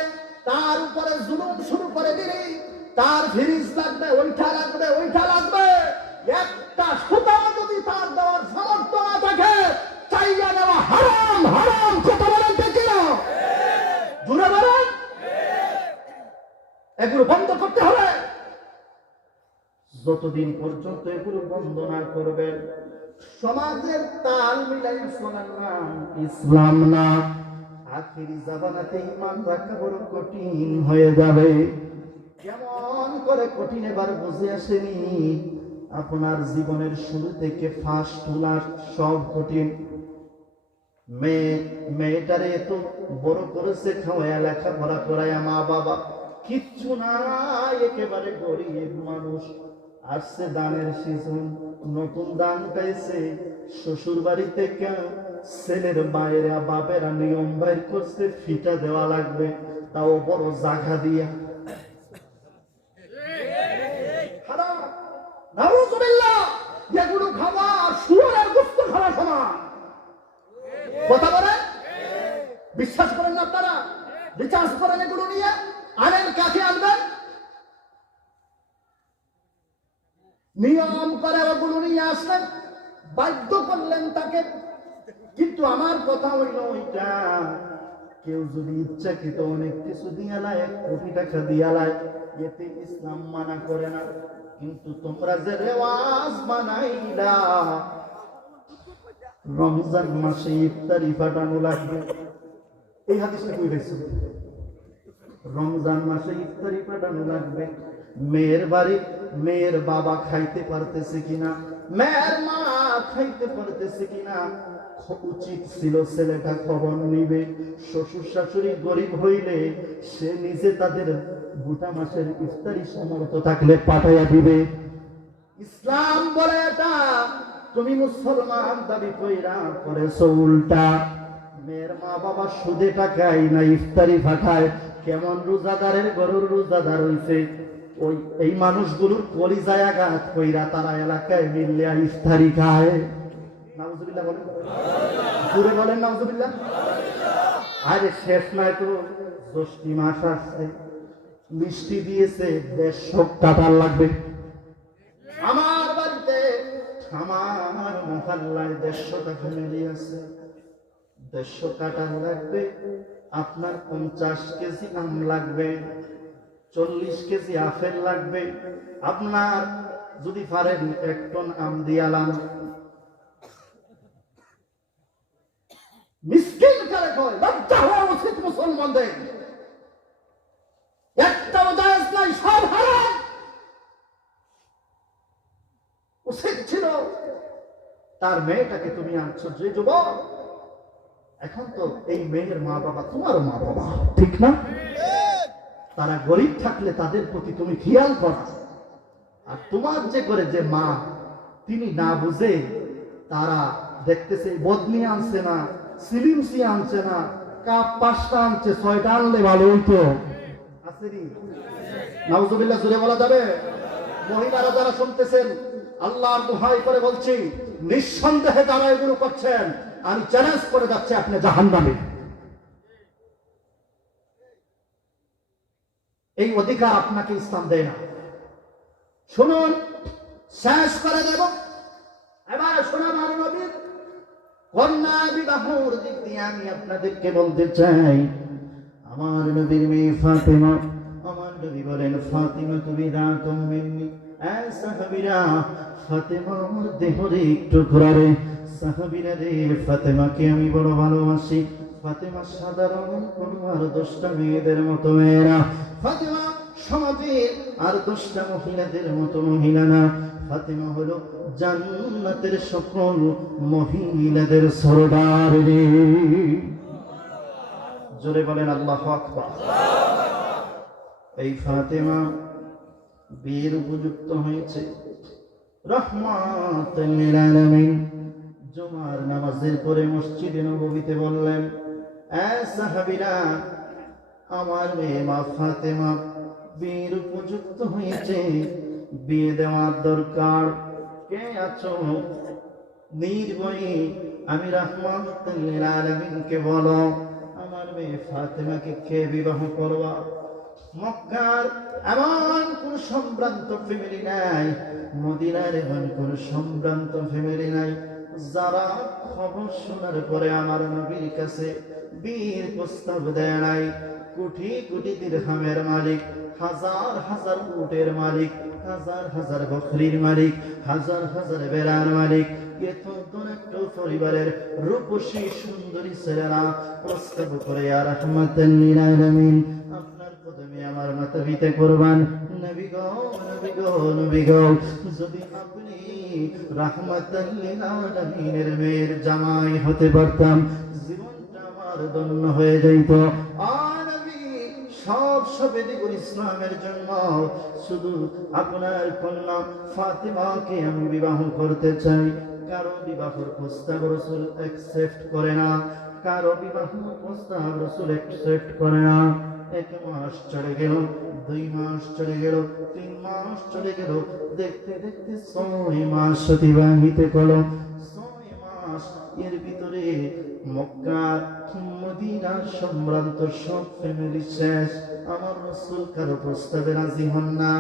তার উপরে জুলুম শুরু করে দিলি। তার ফ্রিজ লাগবে, ওইটা লাগবে, ওইটা লাগবে। একটা সুতাও যদি তার দেওয়ার সামর্থ্য না থাকে, চাইয়া নেওয়া হারাম। হারাম। কথা বলেন দেখে না? জুড়ে বলেন। এগুলো বন্ধ করতে হবে। যতদিন পর্যন্ত এগুলো বন্ধ না করবেন, সমাজের তাল মিলাইয়া চলার নাম ইসলাম না। আখিরি জামানাতে ঈমান রাখা বড় কঠিন হয়ে যাবে। কেমন করে কঠিন এবার বুঝে আসেনি? আপনার জীবনের শুরু থেকে ফার্স্ট টু লাস্ট সব কঠিন। মেয়েটারে এত বড় করেছে, খাওয়াইয়া লেখাপড়া করাইয়া, মা বাবা কিচ্ছু নাই, একেবারে গরিব মানুষ। আসছে দানের সিজন, নতুন দান পাইছে শ্বশুর বাড়ি থেকে। ছেলের মায়েরা বাপেরা নিয়ম বাইর করছে, ফিটা দেওয়া লাগবে, তাও বড় জায়গা দিয়া। নাউযুবিল্লাহ, যেগুলো খাওয়া আর শুয়োরের গোশত খাওয়া সমান। কথা বলেন, বিশ্বাস করেন না আপনারা? রিচার্জ করেন এগুলো নিয়ে, আনেন, কাকে আনবেন? নিয়ম করে ওগুলো নিয়ে আসলেন, বাধ্য করলেন তাকে। কিন্তু আমার কথা হইল ওইটা, কেউ যদি ইচ্ছাকৃত অনেক কিছু দিয়া লায়, 1 কোটি টাকা দিয়া লায়, এতে ইসলাম মানা করে না। কিন্তু তোমরা যে রেওয়াজ বানাইলা, রমজান মাসে ইফতারি পাঠানো লাগবে, এই হাদিসটা কই পাইছো? রমজান মাসে ইফতারি পাঠানো লাগবে। মেয়ের বাড়ি মেয়ের বাবা খাইতে পারতেছে কিনা, মেয়ের মা খাইতে পারতেছে কিনা, উচিত ছিল ছেলেটা খবর নিবে। শ্বশুর শাশুড়ি গরিব হইলে সে নিজে তাদের গোটা মাসের ইফতারি সমর্থ থাকলে পাঠাইয়া দিবে। ইসলাম বলে এটা তুমি মুসলমান দাবি কইরা করেছো উল্টা। মেয়ের মা বাবা সুদে টাকায় না ইফতারি পাঠায়, কেমন রোজাদারের গরুর রোজাদার হইছে। ওই এই মানুষগুলোর কলিজায় আঘাত কইরা তারা এলাকায় মিললে ইফতারি খায়। নাউজুবিল্লাহ বলেন, জোরে বলেন নাউজুবিল্লাহ। আরে শেষ নাই তো, জ্যৈষ্ঠী মাস আসছে, মিষ্টি দিয়েছে 150 টাকার লাগবে। আমার বাড়িতে আমার মহল্লায় 150 টাকা মিলিয়ে আছে, 150 কাঁঠাল লাগবে, আপনার 50 কেজি আম লাগবে, 40 কেজি আপেল লাগবে। আপনার যদি পারেন 1 টন আম দিয়ালাম। মিসকিন কারে কয়? লজ্জা হওয়া উচিত মুসলমানদের। একটাও জায়েজ নাই, সব হারাম। উচিত ছিল তার মেয়েটাকে তুমি আনছো, যে যুবক, এখন তো এই মেয়ের মা বাবা তোমার মা বাবা, ঠিক না? তারা গরিব থাকলে তাদের প্রতি তুমি খেয়াল করো। আর তোমার যে করে যে মা, তিনি না বুঝে তারা দেখতেছে বদনি আনছে না, সিলিমসি আনছে না, কাপ 5টা আনছে, 6টা আনলে ভালো হইতো। আসেনি? নাউজুবিল্লাহ জোরে বলা যাবে? মহিলারা যারা শুনতেছেন, আল্লাহর দোহাই করে বলছি, নিঃসন্দেহে যারা এগুলো করছেন, আমি চ্যালেঞ্জ করে যাচ্ছি, আপনি জাহান্নামী। এই অধিকার আপনাকে ইসলাম দেয় না। শুনুন, শেষ করে দেব। এবার শোনান আমার নবীর কন্যা বিবাহর দিক দিয়ে আমি আপনাদেরকে বলতে চাই। আমার নবীর মেয়ে ফাতেমা, আমার নবী বলেন, ফাতিমা তুমি রাতুম মিন্নি। এই সাহাবীরা, ফাতেমা আমার দেহরে একটু ঘোরারে। সাহাবীরা রে, ফাতেমাকে আমি বড় ভালোবাসি। ফাতেমা সাধারণ কোন আর 10টা মেয়েদের মতো মেয়েরা। ফাতেমা সমাজের আর 10টা মহিলাদের মতো মহিলা না। ফাতেমা হলো জান্নাতের সকল মহিলাদের সরদার রে। জোরে বলেন আল্লাহু আকবার। এই ফাতেমা বিয়ের উপযুক্ত হয়েছে রাহমাতুল লিল আলামিন। জুমার নামাজের পরে মসজিদে নববীতে বললেন, এ সাহাবীরা, আমার মেয়ে মা ফাতেমা বিয়ের উপযুক্ত হয়েছে, বিয়ে দেওয়ার দরকার। কে আছো? নির্ভয়ে আমি রাহমাতুল লিল আলামিনকে বলো, আমার মেয়ে ফাতেমাকে কে বিবাহ করবা? মক্কার এমন কোন সম্ভ্রান্ত ফ্যামিলি নাই, মদিনার এমন কোন সম্ভ্রান্ত ফ্যামিলি নাই যারা খবর শোনার পরে আমার নবীর কাছে বিয়ের প্রস্তাব দেয় নাই। কোটি কোটি দিরহামের মালিক, হাজার হাজার উটের মালিক, হাজার হাজার বকরির মালিক, হাজার হাজার বেড়ার মালিক, এত দোনাট্য পরিবারের রূপসী সুন্দরী ছেলেরা প্রস্তাব করে, আর রাহমাতুল লিল আলামিন আপনার কদমে আমার মাথা পিতে করবান। নবী গো, নবী গো, নবী গো, যদি আপনি রাহমাতুল লিল আলামিনের মেয়ের জামাই হতে পারতাম, জীবনটা আমার ধন্য হয়ে যাইত। আর আমি সব দ্বিগুণ ইসলামের জন্য শুধু আপনার কন্যা ফাতেমাকে আমি বিবাহ করতে চাই। কারো বিবাহের প্রস্তাব রাসূল অ্যাকসেপ্ট করে না, কারো বিবাহ প্রস্তাব রাসূল অ্যাকসেপ্ট করে না। এক মাস চলে গেল, 2 মাস চলে গেল, 3 মাস চলে গেল, দেখতে দেখতে 6 মাস অতিবাহিত হলো। 6 মাস এর ভিতরে মক্কা মদিনার সম্ভ্রান্ত সব ফ্যামিলি শেষ। আমার রাসূল কারো প্রস্তাবে রাজি হন না,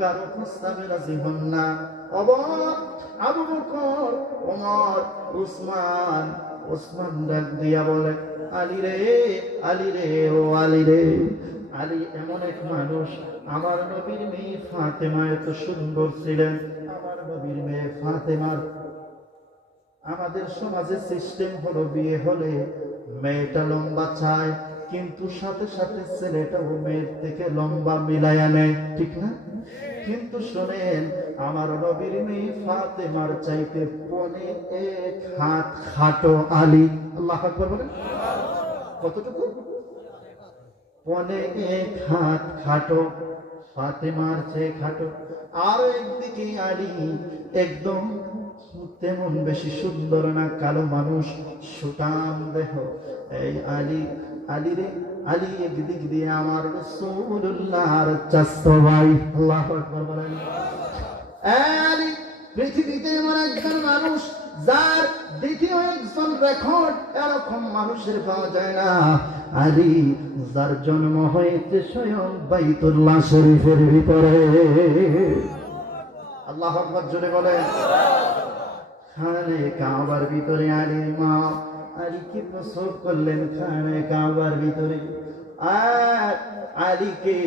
কারো প্রস্তাবে রাজি হন না। অবাক আবু বকর, ওমর, উসমান। উসমান ডাক দিয়া বলে, আলী রে, আলী রে, ও আলী রে। আলী এমন এক মানুষ, আমার নবীর মেয়ে ফাতেমা এত সুন্দর ছিলেন। আমার নবীর মেয়ে ফাতেমার, আমাদের সমাজে সিস্টেম হলো বিয়ে হলে মেয়েটা লম্বা চায়, কিন্তু সাথে সাথে ছেলেটাও মেয়ের থেকে লম্বা মিলাইয়া নেয়, ঠিক না? কিন্তু শোনেন, আমার নবীর মেয়ে ফাতেমার চাইতে 1 হাত খাটো আলী। আল্লাহু আকবার বলেন। কতটুকু? 1 হাত খাটো, ফাতেমার চেয়ে খাটো। আর একদিকে আলী একদম তেমন বেশি সুন্দর না, কালো মানুষ, সুঠাম দেহ। এই আলী, আলী রে, আলী একদিক দিয়ে আমার রাসূলুল্লাহর চাচা ভাই। আল্লাহু আকবার বলেন। আলী পৃথিবীতে এমন একজন মানুষ যার দ্বিতীয় একজন রেকর্ড, এরকম মানুষের পাওয়া যায় না। আলী যার জন্ম হয়েছে স্বয়ং বাইতুল্লাহ শরীফের ভিতরে। আল্লাহু আকবার জোরে বলেন। খানে কাবার ভিতরে আলীর মা আলীকে প্রসব করলেন খানে কাবার ভিতরে। আর আলীকে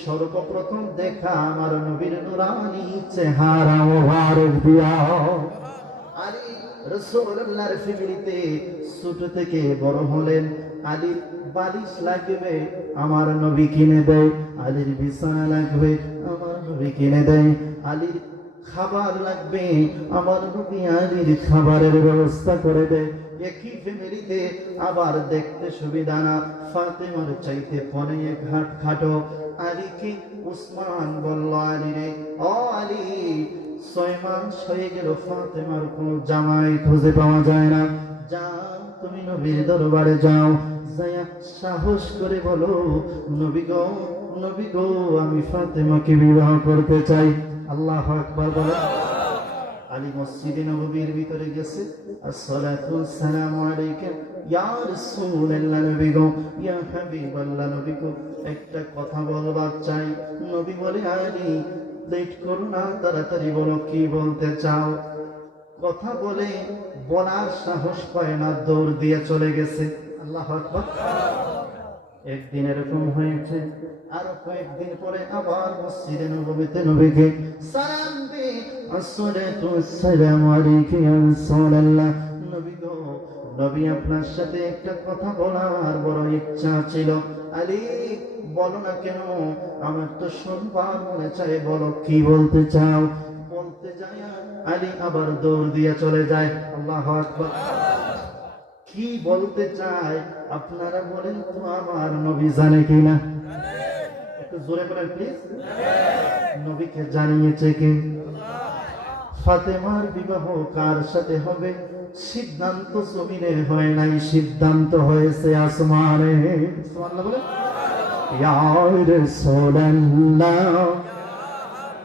সর্বপ্রথম দেখা আমার নবীর নুরানি চেহারা মোবারক দিয়া। আলী রাসূলুল্লাহর ফ্যামিলিতে ছোট থেকে বড় হলেন। আলীর বালিশ লাগবে, আমার নবী কিনে দেয়। আলীর বিছানা লাগবে, আমার নবী কিনে দেয়। আলীর খাবার লাগবে, আমার নবী আলীর খাবারের ব্যবস্থা করে দেয়। একই ফ্যামিলিতে আবার দেখতে সুবিধা না, ফাতেমার চাইতে 1 হাত খাটো। আলীকে উসমান বলল, আলী রে, ও আলী, 6 মাস হয়ে গেল ফাতেমার কোন জামাই খুঁজে পাওয়া যায় না। যাও তুমি নবীর দরবারে যাও, যায়া সাহস করে বলো, নবী গো, নবী গো, আমি ফাতেমাকে বিবাহ করতে চাই। আল্লাহু আকবার বলেন। আলী মসজিদে নববীর ভিতরে গেছে। আসসালাতু ওয়াসসালামু আলাইকা ইয়া রাসূলুল্লাহ, নবী গো, ইয়া হাবিবাল্লাহ, নবী গো, একটা কথা বলবার চাই। নবী বলে, আলী লেট করো না, তাড়াতাড়ি বলো কি বলতে চাও। কথা বলে বলার সাহস পায় না, দৌড় দিয়ে চলে গেছে। আল্লাহু আকবার। একদিন এরকম হয়েছে, আরো কয়েকদিন পরে আবার মসজিদে নববীতে নবীকে সালাম দে, আসসালাতু ওয়াসসালামু আলাইকা ইয়া রাসূলুল্লাহ, নবী গো, নবী আপনার সাথে একটা কথা বলার বড় ইচ্ছা ছিল। আলী বলো না কেন, আমার তো শুনবার মনে চায়, বলো কি বলতে চাও। বলতে যায় আলী আবার দৌড় দিয়ে চলে যায়। আল্লাহু আকবার। কি বলতে চায় আপনারা বলেন তো, আমার নবী জানে কিনা? একটু জোরে বলেন প্লিজ। নবীকে জানিয়েছে কে? ফাতেমার বিবাহ কার সাথে হবে সিদ্ধান্ত জমিনে হয় নাই, সিদ্ধান্ত হয়েছে আসমানে। সুবহানাল্লাহ বলেন। ইয়া রাসূলুল্লাহ,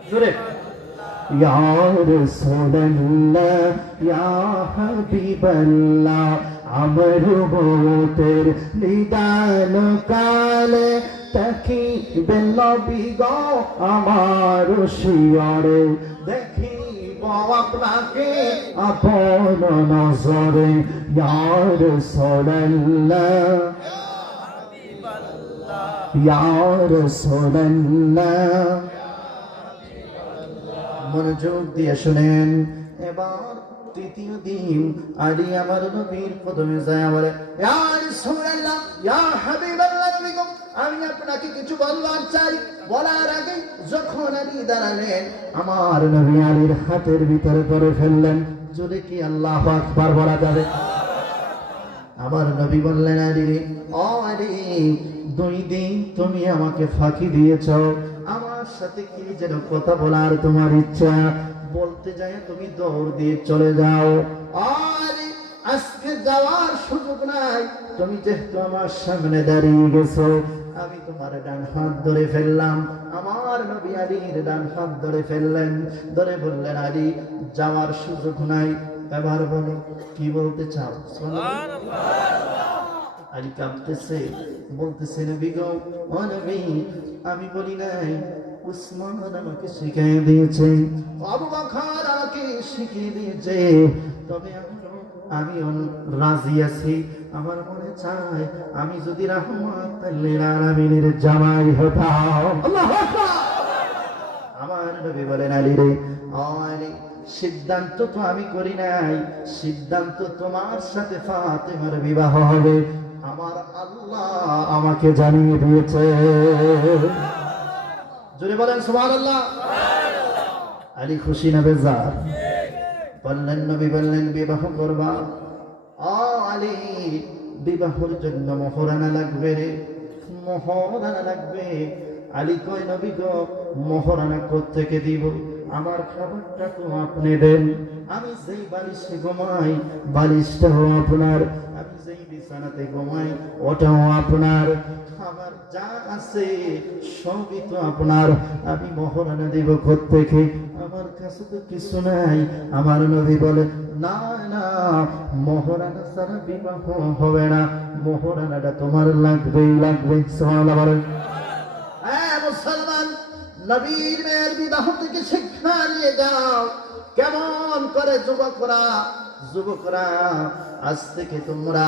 জোরে। ইয়া রাসূলুল্লাহ, ইয়া হাবিবাল্লাহ, আমার মতের নিদান কালে দেখিবেন নবী গো, আমার শিয়রে দেখিব আপনাকে আপন নজরে। ইয়া রাসূলুল্লাহ, ইয়া রাসূলুল্লাহ, মনোযোগ দিয়ে শুনেন। এবার তৃতীয় দিন আলী আমার নবীর কদমে যায়, বলে, ইয়া রাসূলুল্লাহ, ইয়া হাবিবাল্লাহ, নবী গো, আমি আপনাকে কিছু বলবার চাই। বলার আগে যখন আলী দাঁড়ালেন, আমার নবী আলীর হাতের ভিতরে করে ফেললেন। জোরে কি আল্লাহু আকবার বলা যাবে? আমার নবী বললেন, আলী রে, ও আলী, 2 দিন তুমি আমাকে ফাঁকি দিয়েছ। আমার সাথে কি যেন কথা বলার তোমার ইচ্ছা, বলতে যায় তুমি দৌড় দিয়ে চলে যাও। আর আজকে যাওয়ার সুযোগ নাই, তুমি যেহেতু আমার সামনে দাঁড়িয়ে গেছো, আমি তোমার ডান হাত ধরে ফেললাম। আমার নবী আলীর ডান হাত ধরে ফেললেন, ধরে বললেন, আলী যাওয়ার সুযোগ নাই, এবার বলো কি বলতে চাও? আলী কাঁপতেছে, বলতেছে, নবী গো, ও নবী, আমি বলি নাই, উসমান আমাকে শিখিয়ে দিয়েছে, আবু বকর আমাকে শিখিয়ে দিয়েছে, তবে আমি রাজি আছি। আমার মনে চায় আমি যদি রাহমাতুল লিল আলামিনের জামাই হতাম। আল্লাহু আকবার। আমার নবী বলেন, আলী রে, আলী সিদ্ধান্ত তো আমি করি নাই, সিদ্ধান্ত তোমার সাথে ফাতেমার বিবাহ হবে, আমার আল্লাহ আমাকে জানিয়ে দিয়েছে। জোরে বলেন সুবহানাল্লাহ। আলী খুশি না বেজার? বললেন, নবী বললেন, বিবাহ করবা? আলী, বিবাহের জন্য মোহরানা লাগবে রে, মোহরানা লাগবে। আলী কয়, নবী গো, মোহরানা কোত্থেকে দিব? আমার খাবারটা তো আপনি দেন, আমি যেই বালিশে ঘুমাই বালিশটাও আপনার, আমি যেই বিছানাতে ঘুমাই ওটাও আপনার, আমার যা আছে সবই তো আপনার, আমি মোহরানা দিব কোত্থেকে? আমার কাছে তো কিছু নাই। আমার নবী বলে, না না, মোহরানা ছাড়া বিবাহ হবে না, মোহরানাটা তোমার লাগবেই লাগবে। সুবহানাল্লাহ বলেন। হ্যাঁ মুসলমান, নবীর মেয়ের বিবাহ থেকে শিক্ষা নিয়ে যাও। কেমন করে যুবকরা আজ থেকে তোমরা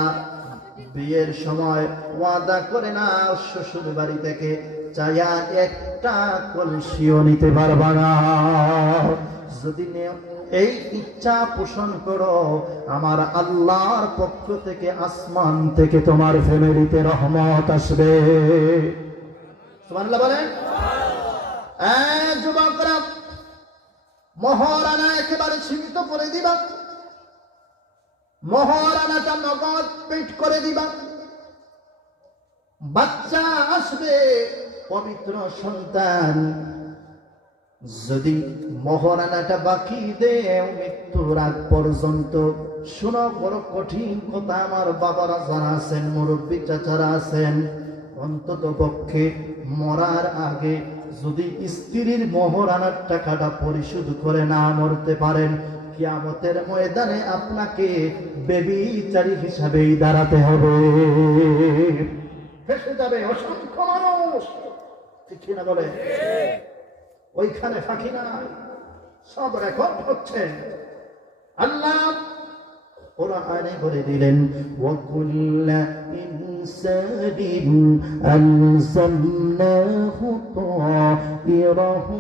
বিয়ের সময় ওয়াদা করে না, শ্বশুর বাড়ি থেকে চাইয়া একটা কলসিও নিতে পারবা না। যদি এই ইচ্ছা পোষণ করো, আমার আল্লাহর পক্ষ থেকে, আসমান থেকে তোমার ফ্যামিলিতে রহমত আসবে। সুবহানাল্লাহ বলেন। যুবকরা, মোহরানা একেবারে সীমিত করে দিবা, মোহরানাটা নগদ পেট করে দিবা। বাচ্চা আসবে, পবিত্র সন্তান, যদি মোহরানাটা বাকি দেও মৃত্যুর আগ পর্যন্ত, শোনো বড় কঠিন কথা, আমার বাবারা যারা আছেন, মুরব্বী চাচারা আছেন, অন্তত পক্ষে মরার আগে যদি স্ত্রীর মোহরানার টাকাটা পরিশোধ করে না মরতে পারেন, কিয়ামতের ময়দানে আপনাকে বেবিচারী হিসাবেই দাঁড়াতে হবে। ফেসে যাবে অসংখ্য মানুষ, ঠিক না বলে? ওইখানে ফাঁকি নাই, সব রেকর্ড হচ্ছে। আল্লাহ কোরআনে বলে দিলেন, ওয়াকুল্লা ইনসানিন আলজামনাহু তায়রাহু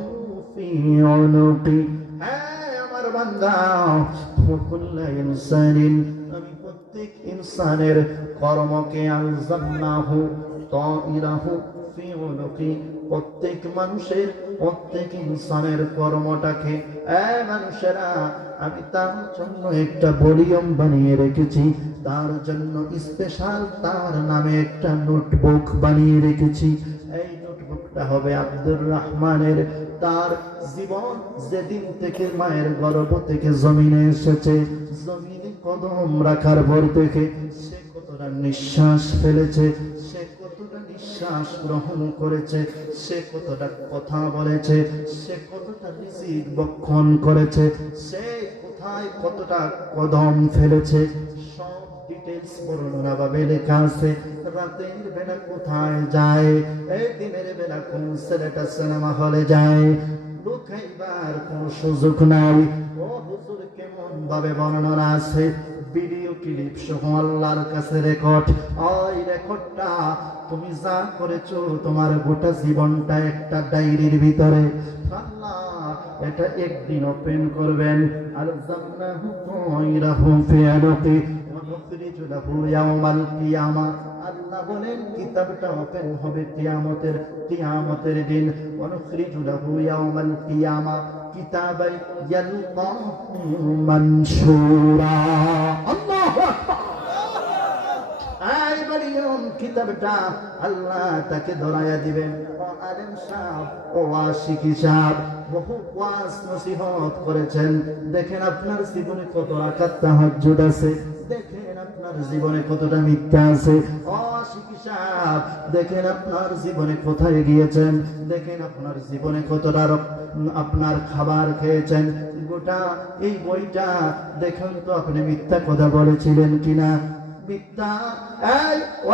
ফি উনুকি। হ্যাঁ আমার বান্দা, ওয়াকুল্লা ইনসানিন, আমি প্রত্যেক ইনসানের কর্মকে আলজামনাহু তায়রাহু ফি উনুকি, প্রত্যেক মানুষের, প্রত্যেক ইনসানের কর্মটাকে, মানুষেরা, আমি তার জন্য একটা ভলিউম বানিয়ে রেখেছি, তার জন্য স্পেশাল তার নামে একটা নোটবুক বানিয়ে রেখেছি। এই নোটবুকটা হবে আব্দুর রহমানের। তার জীবন যেদিন থেকে মায়ের গর্ভ থেকে জমিনে এসেছে, জমিনে কদম রাখার পর থেকে সে কতটা নিঃশ্বাস ফেলেছে, সে কতটা নিঃশ্বাস গ্রহণ করেছে, সে কতটা কথা বলেছে, সে কতটা রিজিক ভক্ষণ করেছে, সে কোথায় কতটা কদম ফেলেছে, সব ডিটেইলস বর্ণনা ভাবে লেখা আছে। রাতের বেলা কোথায় যায়, এই দিনের বেলা কোন ছেলেটা সিনেমা হলে যায়, লুকাইবার কোন সুযোগ নাই। ও হুজুর, কেমন ভাবে বর্ণনা আছে, ভিডিও ক্লিপ সহ আল্লাহর কাছে রেকর্ড। ওই রেকর্ডটা তুমি যা করেছো, তোমার গোটা জীবনটা একটা ডায়েরির ভিতরে, আল্লাহ এটা একদিন ওপেন করবেন। আর জান্নাহু তায়রাহু ফি উনুকি ওয়া নুখরিজু লাহু ইয়াওমাল কিয়ামা। আল্লাহ বলেন কিতাবটা ওপেন হবে কিয়ামতের দিন। ওয়া নুখরিজু লাহু ইয়াওমাল কিয়ামা কিতাবাই ইয়ালকাহু মানশুরা। আল্লাহু আকবার। কিতাবটা আল্লাহ তাকে ধরাইয়া দিবেন। ও আলেম সাহেব, ও আশিকি সাহেব, বহু ওয়াজ নসিহত করেছেন, দেখেন আপনার জীবনে কত রাকাত তাহাজ্জুদ আছে, দেখেন আপনার জীবনে কতটা মিথ্যা আছে। ও আশিকি হিসাব। দেখেন আপনার জীবনে কোথায় গিয়েছেন, দেখেন আপনার জীবনে কতটা আপনার খাবার খেয়েছেন। গোটা এই বইটা দেখেন তো আপনি মিথ্যা কথা বলেছিলেন কিনা। মিথ্যা,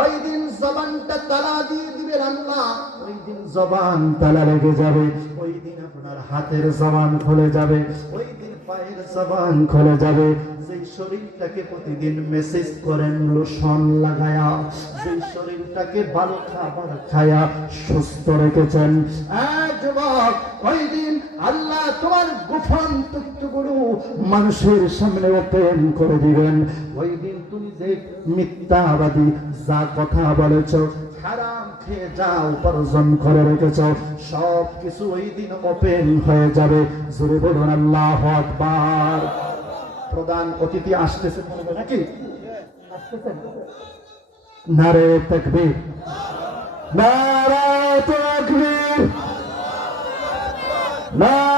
ওই দিন জবানটা তালা দিয়ে দিবেন আল্লাহ, ওই দিন জবান তালা লেগে যাবে, ওই দিন আপনার হাতের জবান খুলে যাবে, ওই দিন পায়ের জবান খুলে যাবে। যেই শরীরটাকে প্রতিদিন মেসেজ করেন লোশন লাগায়া, যেই শরীরটাকে ভালো খাবার খায়া সুস্থ রেখেছেন, যুবক, ওই দিন আল্লাহ তোমার গোপন তথ্যগুলো মানুষের সামনে ওপেন করে দিবেন। ওই দিন তুমি যে মিথ্যাবাদী যা কথা বলেছ, হারাম খেয়ে যা উপার্জন করে রেখেছ, সব কিছু ওই দিন ওপেন হয়ে যাবে। জোরে বলুন আল্লাহু আকবার। প্রধান অতিথি আসতেছে বলবে নাকি? আসতেছেন? নারে তাকবীর, নারে তাকবীর, নারে